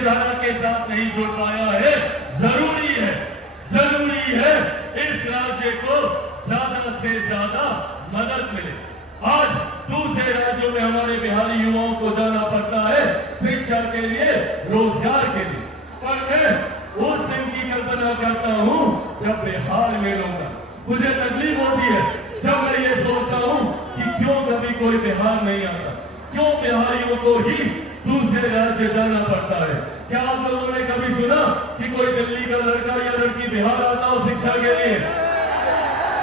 धारा के साथ नहीं जुड़ पाया है। जरूरी है इस राज्य को ज्यादा से ज्यादा मदद मिले। आज दूसरे राज्यों में हमारे बिहारी युवाओं को जाना पड़ता है शिक्षा के लिए, रोजगार के लिए, पर मैं उस दिन की कल्पना करता हूं जब बिहार में रहूंगा। मुझे तकलीफ होती है जब मैं ये सोचता हूं कि क्यों कभी कोई बिहार नहीं आता, क्यों बिहारियों को ही दूसरे राज्य जाना पड़ता है। क्या आप लोगों ने कभी सुना कि कोई दिल्ली का लड़का या लड़की बिहार आता हो शिक्षा के लिए?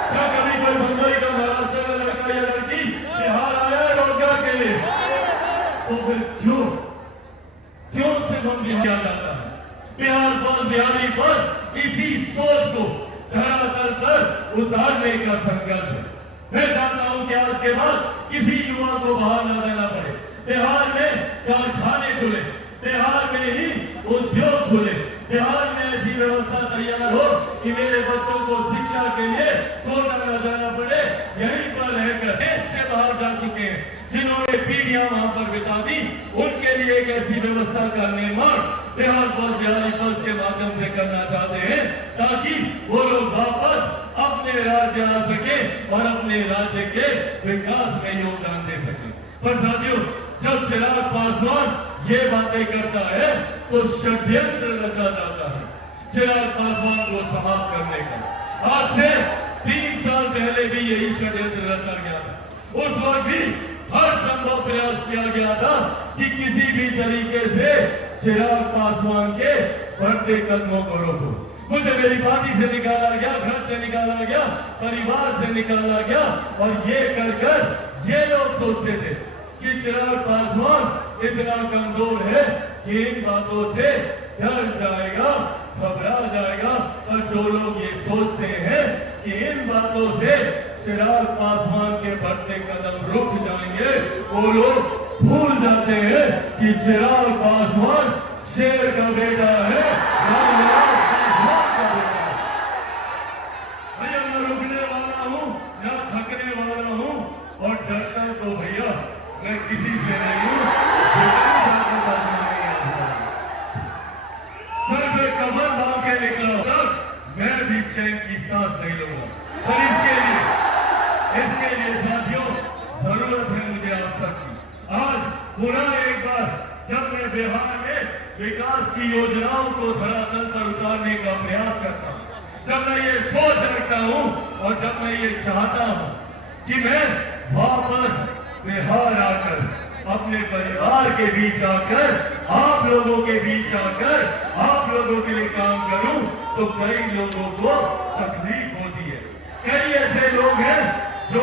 क्या कभी कोई मुंबई का, महाराष्ट्र का लड़का या लड़की बिहार आया है रोजगार के लिए? तो फिर क्यों सिर्फ हम बिहार जाता है? बिहार पर, बिहारी पर इसी सोच को धरातल पर उतारने का संकल्प है। मैं चाहता हूं कि आज के बाद किसी युवा को बाहर न जाना पड़े। बिहार में कारखाने खुले, बिहार में ही उद्योग खुले, बिहार में ऐसी व्यवस्था तैयार हो कि मेरे बच्चों को शिक्षा के लिए कोटा न जाना पड़े। यहीं पर रहकर देश से बाहर जा चुके हैं, जिन्होंने पीढ़ियां वहां पर बिता दी, उनके लिए एक ऐसी व्यवस्था का निर्माण बिहार बस, बिहारी बस के माध्यम से करना चाहते हैं, ताकि वो लोग वापस अपने राज्य आ सके और अपने राज्य के विकास में योगदान दे सके। पर साथियों, जब चिराग पासवान ये बातें करता है तो षड्यंत्र रचा जाता है चिराग पासवान को समाप्त करने का। आज से 3 साल पहले भी यही षड्यंत्र रचा गया था। उस वक्त भी हर संभव प्रयास किया गया था कि किसी भी तरीके से चिराग पासवान के बढ़ते कदमों को रोको। मुझे मेरी पार्टी से निकाला गया, घर से निकाला गया, परिवार से निकाला गया, और ये कर ये लोग सोचते थे कि चिराग पासवान इतना कमजोर है कि इन बातों से डर जाएगा, घबरा जाएगा। पर जो लोग ये सोचते हैं कि इन बातों से चिराग पासवान के बढ़ते कदम रुक जाएंगे, वो लोग भूल जाते हैं कि चिराग पासवान शेर का बेटा है, रामविलास पासवान का बेटा है। भैया मैं रुकने वाला हूं, न थकने वाला हूं, और डरता तो भैया मैं किसी से नहीं हूं। सर पे कमर बांध के निकला तब मैं भी चैन की सांस नहीं लूंगा। पर इसके लिए साथियों जरूरत है मुझे आप सबकी। आज पुनः एक बार जब मैं बिहार में विकास की योजनाओं को धरातल पर उतारने का प्रयास करता हूं, जब मैं ये सोच रखता हूं और जब मैं ये चाहता हूं कि मैं वापस बिहार आकर अपने परिवार के बीच आकर, आप लोगों के बीच आकर, आप लोगों के लिए काम करूं, तो कई लोगों को तकलीफ होती है। कई ऐसे लोग हैं जो